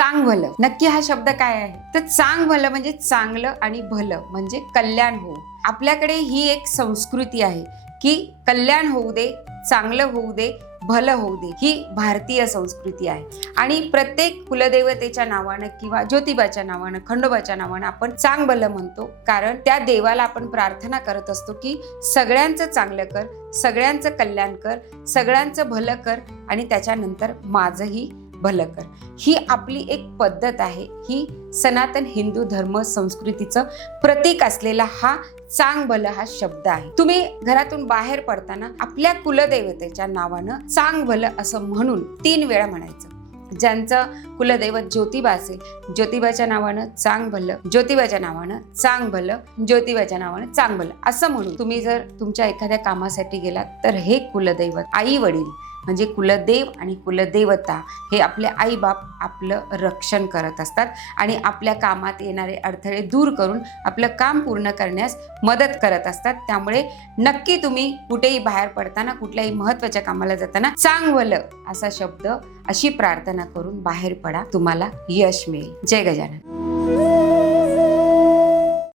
चांग भलं नक्की हा शब्द काय आहे? तर चांग भलं म्हणजे चांगलं आणि भलं म्हणजे कल्याण हो आपल्याकडे ही एक संस्कृती आहे की कल्याण होऊ दे चांगलं होऊ दे भलं होऊ दे ही भारतीय संस्कृती आहे. आणि प्रत्येक कुलदेवतेच्या नावानं किंवा ज्योतिबाच्या नावानं खंडोबाच्या नावानं आपण चांग भलं म्हणतो. कारण त्या देवाला आपण प्रार्थना करत असतो की सगळ्यांचं चांगलं कर सगळ्यांचं कल्याण कर सगळ्यांचं भलं कर आणि त्याच्यानंतर माझंही भलं कर ही आपली एक पद्धत आहे. ही सनातन हिंदू धर्म संस्कृतीचं प्रतीक असलेला हा चांग भलं हा शब्द आहे. तुम्ही घरातून बाहेर पडताना आपल्या कुलदेवतेच्या नावानं चांग भलं असं म्हणून तीन वेळा म्हणायचं. ज्यांचं कुलदैवत ज्योतिबा असेल ज्योतिबाच्या नावानं चांग भलं ज्योतिबाच्या नावानं चांग भलं ज्योतिबाच्या नावानं चांग भलं असं म्हणून तुम्ही जर तुमच्या एखाद्या कामासाठी गेलात तर हे कुलदैवत आई वडील म्हणजे कुलदेव आणि कुलदेवता हे आपले आईबाप आपलं रक्षण करत असतात आणि आपल्या कामात येणारे अडथळे दूर करून आपलं काम पूर्ण करण्यास मदत करत असतात. त्यामुळे नक्की तुम्ही कुठेही बाहेर पडताना कुठल्याही महत्त्वाच्या कामाला जाताना चांगवलं असा शब्द अशी प्रार्थना करून बाहेर पडा. तुम्हाला यश मिळेल. जय गजानन.